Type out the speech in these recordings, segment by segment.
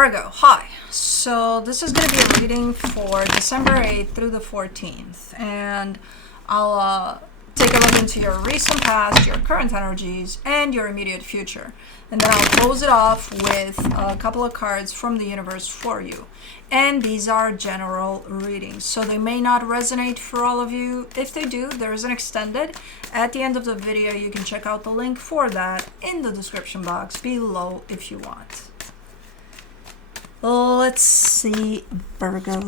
Virgo, hi. So this is going to be a reading for December 8th through the 14th. And I'll take a look into your recent past, your current energies, and your immediate future. And then I'll close it off with a couple of cards from the universe for you. And these are general readings, so they may not resonate for all of you. If they do, there is an extended. At the end of the video, you can check out the link for that in the description box below if you want. Let's see, Virgo.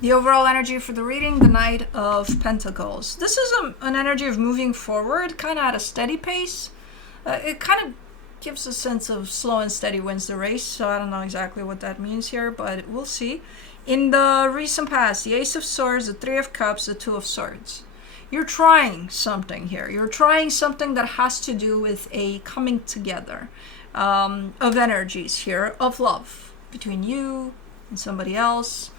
The overall energy for the reading, the Knight of Pentacles. This is an energy of moving forward, kind of at a steady pace. It kind of gives a sense of slow and steady wins the race, so I don't know exactly what that means here, but we'll see. In the recent past, the Ace of Swords, the Three of Cups, the Two of Swords. You're trying something here. You're trying something that has to do with a coming together of energies here, of love between you and somebody else.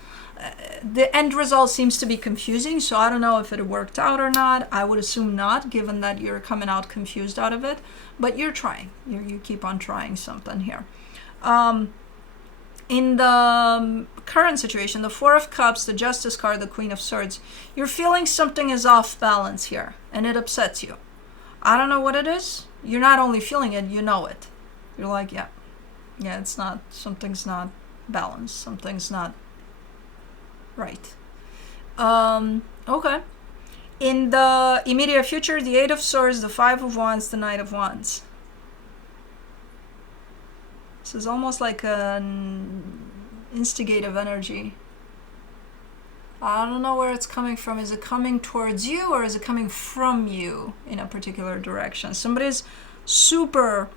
The end result seems to be confusing, so I don't know if it worked out or not. I would assume not, given that you're coming out confused out of it. But you're trying. You keep on trying something here. In the current situation, the Four of Cups, the Justice card, the Queen of Swords, you're feeling something is off balance here, and it upsets you. I don't know what it is. You're not only feeling it, you know it. You're like, yeah, it's not, something's not balanced. Something's not right. Okay. In the immediate future, the Eight of Swords, the Five of Wands, the Knight of Wands. This is almost like an instigative energy. I don't know where it's coming from. Is it coming towards you or is it coming from you in a particular direction? Somebody's super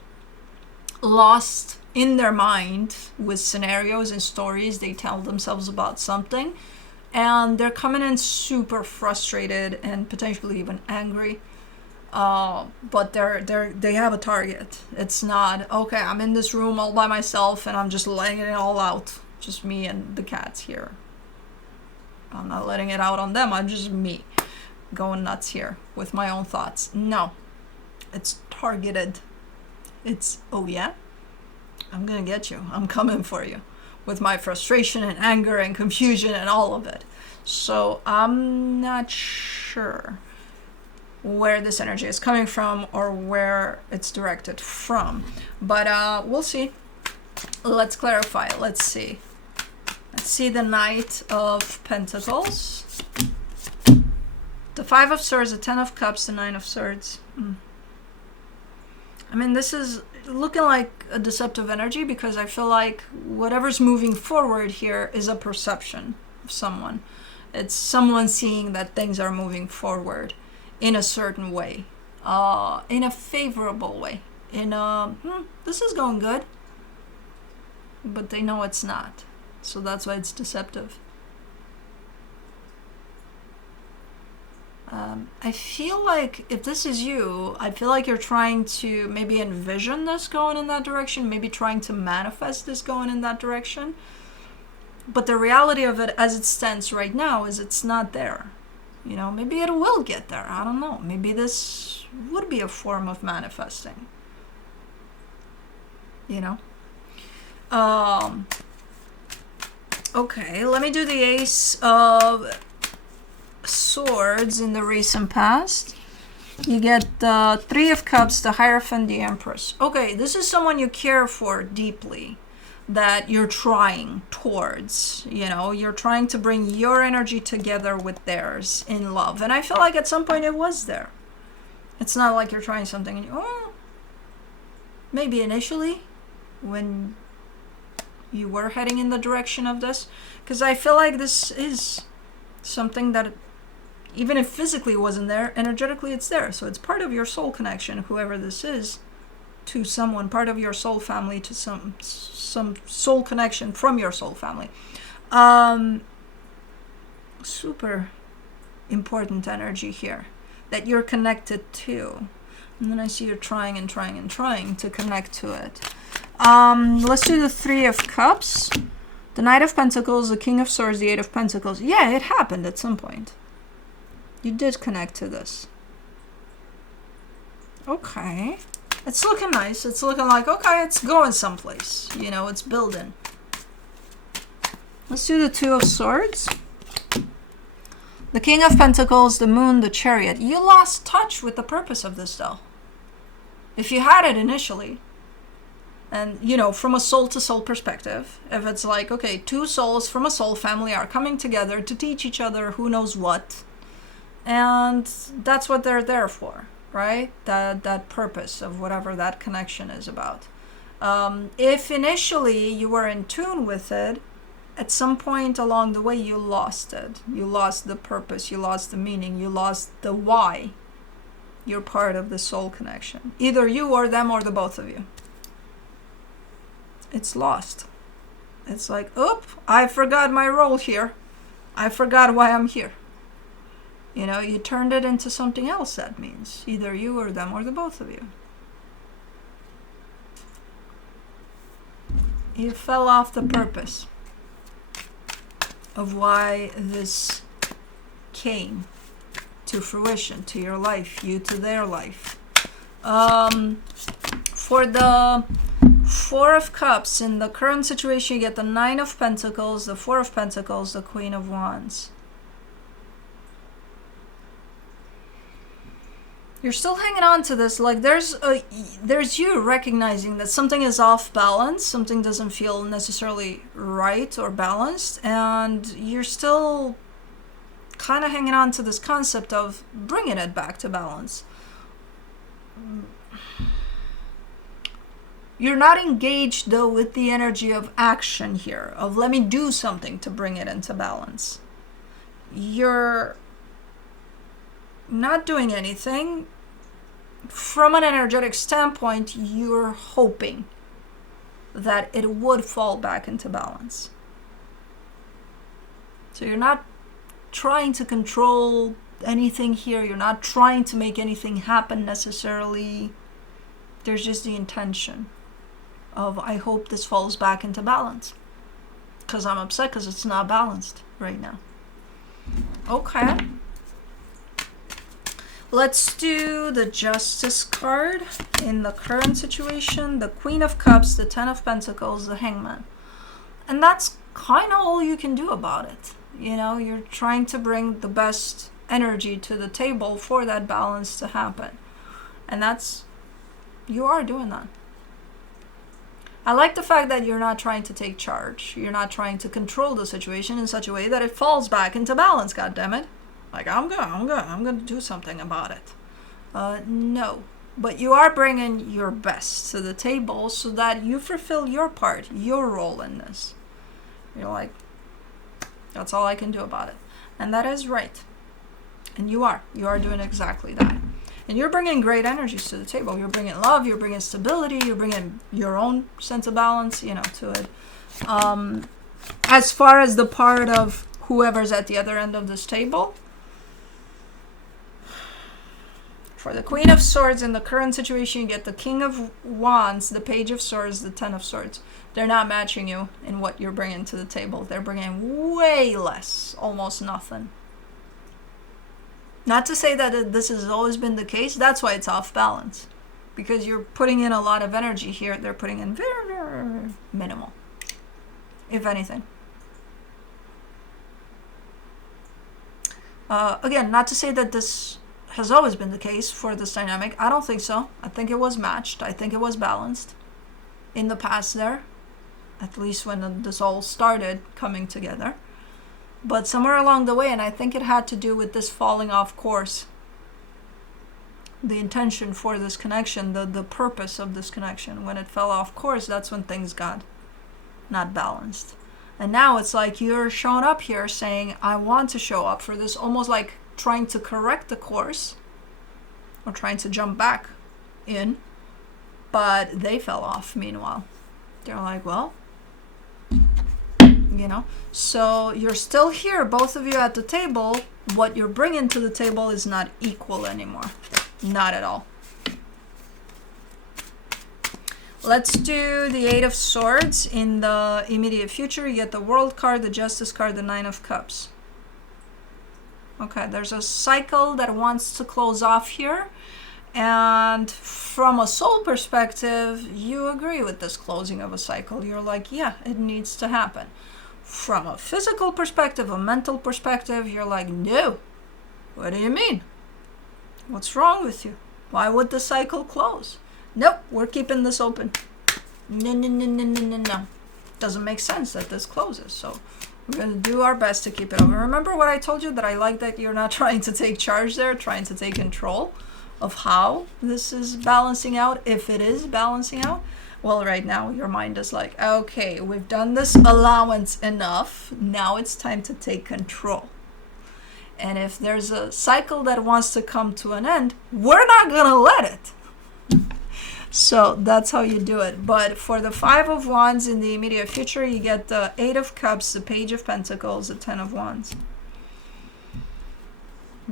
lost in their mind with scenarios and stories they tell themselves about something, and they're coming in super frustrated and potentially even angry. But they have a target. It's not, okay, I'm in this room all by myself and I'm just letting it all out. Just me and the cats here. I'm not letting it out on them. I'm just me going nuts here with my own thoughts. No, it's targeted. It's, oh yeah, I'm gonna get you. I'm coming for you with my frustration and anger and confusion and all of it. So I'm not sure where this energy is coming from or where it's directed from, but we'll see. Let's clarify. Let's see the Knight of Pentacles, the Five of Swords, the Ten of Cups, the Nine of Swords. I mean, this is looking like a deceptive energy because I feel like whatever's moving forward here is a perception of someone. It's someone seeing that things are moving forward in a certain way, in a favorable way, in a, this is going good, but they know it's not. So that's why it's deceptive. I feel like if this is you, I feel like you're trying to maybe envision this going in that direction, maybe trying to manifest this going in that direction. But the reality of it as it stands right now is it's not there. You know, maybe it will get there. I don't know. Maybe this would be a form of manifesting. You know? Okay, let me do the Ace of Swords in the recent past. You get the Three of Cups, the Hierophant, the Empress. Okay, this is someone you care for deeply, that you're trying towards, you know, you're trying to bring your energy together with theirs in love. And I feel like at some point it was there. It's not like you're trying something and maybe initially when you were heading in the direction of this, because I feel like this is something that even if physically wasn't there, energetically it's there. So it's part of your soul connection, whoever this is, to someone, part of your soul family, to some soul connection from your soul family. Super important energy here that you're connected to. And then I see you're trying and trying and trying to connect to it. Let's do the Three of Cups, the Knight of Pentacles, the King of Swords, the Eight of Pentacles. Yeah, it happened at some point. You did connect to this. Okay. It's looking nice. It's looking like, okay, it's going someplace. You know, it's building. Let's do the Two of Swords. The King of Pentacles, the Moon, the Chariot. You lost touch with the purpose of this, though. If you had it initially, and, you know, from a soul-to-soul perspective, if it's like, okay, two souls from a soul family are coming together to teach each other who knows what, and that's what they're there for, right? That purpose of whatever that connection is about. If initially you were in tune with it, at some point along the way you lost it. You lost the purpose, you lost the meaning, you lost the why. You're part of the soul connection. Either you or them or the both of you. It's lost. It's like, oop, I forgot my role here. I forgot why I'm here. You know, you turned it into something else, that means. Either you or them or the both of you. You fell off the purpose of why this came to fruition, to your life, you to their life. For the Four of Cups, in the current situation, you get the Nine of Pentacles, the Four of Pentacles, the Queen of Wands. You're still hanging on to this, like there's you recognizing that something is off balance, something doesn't feel necessarily right or balanced, and you're still kind of hanging on to this concept of bringing it back to balance. You're not engaged, though, with the energy of action here, of let me do something to bring it into balance. You're not doing anything. From an energetic standpoint, you're hoping that it would fall back into balance. So you're not trying to control anything here. You're not trying to make anything happen necessarily. There's just the intention of, I hope this falls back into balance. Because I'm upset because it's not balanced right now. Okay. Let's do the Justice card in the current situation, the Queen of Cups, the Ten of Pentacles, the Hangman. And that's kind of all you can do about it. You know, you're trying to bring the best energy to the table for that balance to happen. And you are doing that. I like the fact that you're not trying to take charge. You're not trying to control the situation in such a way that it falls back into balance, goddammit. Like, I'm gonna do something about it. No. But you are bringing your best to the table so that you fulfill your part, your role in this. You're like, that's all I can do about it. And that is right. And you are doing exactly that. And you're bringing great energies to the table. You're bringing love, you're bringing stability, you're bringing your own sense of balance, you know, to it. As far as the part of whoever's at the other end of this table, for the Queen of Swords in the current situation, you get the King of Wands, the Page of Swords, the Ten of Swords. They're not matching you in what you're bringing to the table. They're bringing way less, almost nothing. Not to say that this has always been the case. That's why it's off balance. Because you're putting in a lot of energy here. They're putting in very, very minimal, if anything. Again, not to say that this has always been the case for this dynamic. I don't think so. I think it was matched. I think it was balanced in the past there, at least when this all started coming together. But somewhere along the way, and I think it had to do with this falling off course, the intention for this connection, the purpose of this connection, when it fell off course, that's when things got not balanced. And now it's like you're showing up here saying, I want to show up for this, almost like trying to correct the course or trying to jump back in, but they fell off meanwhile. They're like, well, you know, so you're still here, both of you at the table. What you're bringing to the table is not equal anymore. Not at all. Let's do the Eight of Swords in the immediate future. You get the World card, the Justice card, the Nine of Cups. Okay, there's a cycle that wants to close off here. And from a soul perspective, you agree with this closing of a cycle. You're like, yeah, it needs to happen. From a physical perspective, a mental perspective, you're like, no. What do you mean? What's wrong with you? Why would the cycle close? Nope, we're keeping this open. No, no, no, no, no, no, no. Doesn't make sense that this closes. So we're going to do our best to keep it open. Remember what I told you, that I like that you're not trying to take charge there, trying to take control of how this is balancing out, if it is balancing out. Well, right now your mind is like, okay, we've done this allowance enough. Now it's time to take control. And if there's a cycle that wants to come to an end, we're not going to let it. So that's how you do it. But for the 5 of Wands in the immediate future, you get the 8 of Cups, the Page of Pentacles, the 10 of Wands.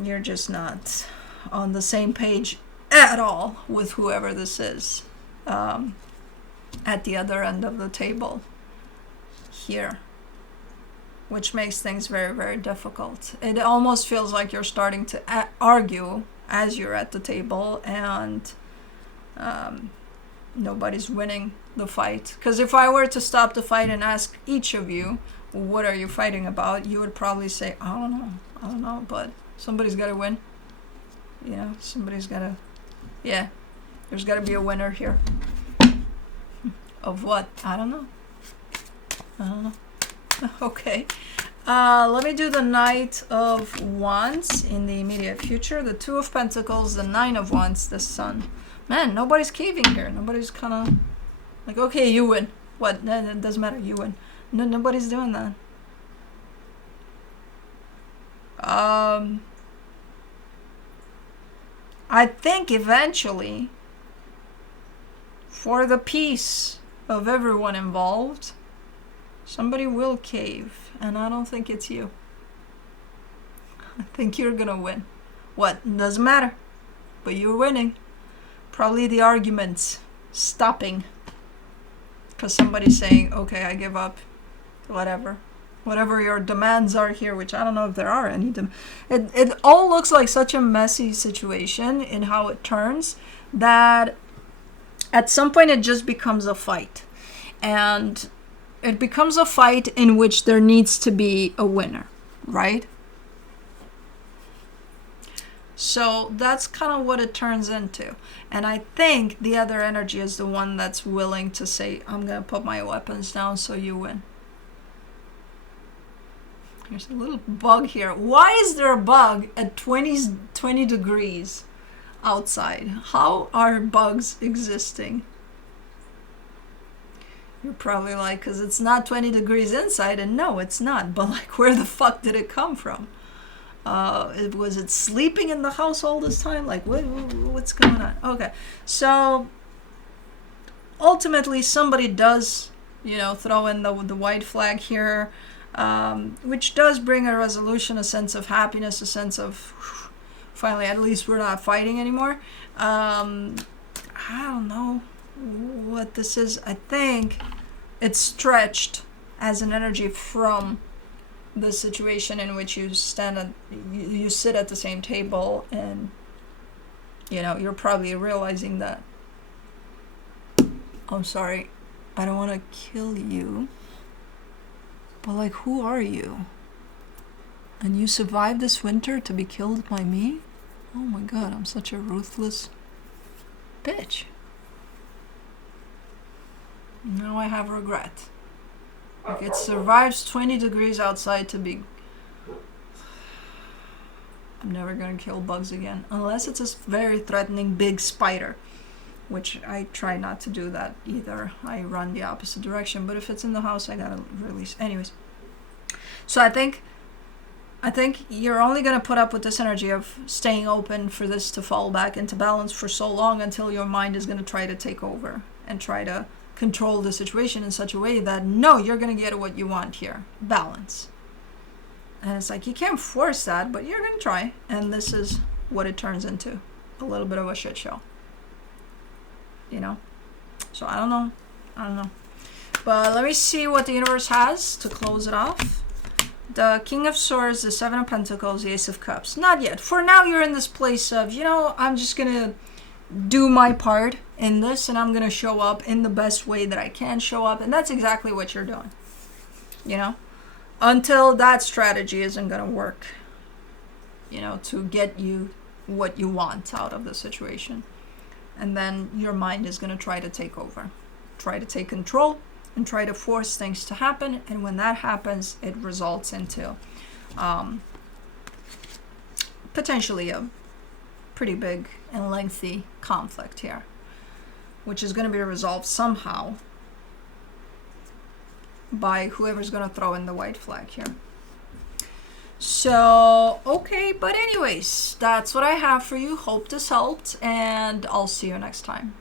You're just not on the same page at all with whoever this is at the other end of the table here, which makes things very, very difficult. It almost feels like you're starting to argue as you're at the table, and nobody's winning the fight. Because if I were to stop the fight and ask each of you, what are you fighting about? You would probably say, I don't know, but somebody's got to win. You know, somebody's got to, yeah, there's got to be a winner here. Of what? I don't know. Okay. Let me do the Knight of Wands in the immediate future, the 2 of Pentacles, the 9 of Wands, the Sun. Man, nobody's caving here. Nobody's kind of like, okay, you win. What? It doesn't matter. You win. No, nobody's doing that. I think eventually, for the peace of everyone involved, somebody will cave, and I don't think it's you. I think you're gonna win. What? Doesn't matter, but you're winning. Probably the arguments stopping because somebody's saying, okay, I give up, whatever your demands are here, which I don't know if there are any. It all looks like such a messy situation in how it turns, that at some point it just becomes a fight. And it becomes a fight in which there needs to be a winner, right? So that's kind of what it turns into. And I think the other energy is the one that's willing to say, I'm going to put my weapons down so you win. There's a little bug here. Why is there a bug at 20 degrees outside? How are bugs existing? You're probably like, because it's not 20 degrees inside, and no, it's not. But like, where the fuck did it come from? Was it sleeping in the house all this time? Like, what's going on? Okay, so ultimately somebody does, throw in the white flag here, which does bring a resolution, a sense of happiness, a sense of finally, at least we're not fighting anymore. I don't know what this is. I think it's stretched as an energy from the situation in which you you sit at the same table, and you're probably realizing that, I'm sorry, I don't want to kill you, but like, who are you? And you survived this winter to be killed by me? Oh my god, I'm such a ruthless bitch. Now I have regret. Like, it survives 20 degrees outside to be... I'm never gonna kill bugs again. Unless it's a very threatening big spider. Which I try not to do that either. I run the opposite direction. But if it's in the house, I gotta release. Anyways. So I think you're only gonna put up with this energy of staying open for this to fall back into balance for so long until your mind is gonna try to take over. And try to control the situation in such a way that, no, you're going to get what you want here. Balance. And it's like, you can't force that, but you're going to try. And this is what it turns into. A little bit of a shit show. So I don't know. But let me see what the universe has to close it off. The King of Swords, the 7 of Pentacles, the Ace of Cups. Not yet. For now, you're in this place of, I'm just going to do my part in this, and I'm going to show up in the best way that I can show up. And that's exactly what you're doing, you know, until that strategy isn't going to work, you know, to get you what you want out of the situation. And then your mind is going to try to take over, try to take control, and try to force things to happen. And when that happens, it results into potentially a pretty big and lengthy conflict here, which is going to be resolved somehow by whoever's going to throw in the white flag here. So, okay, but anyways, that's what I have for you. Hope this helped, and I'll see you next time.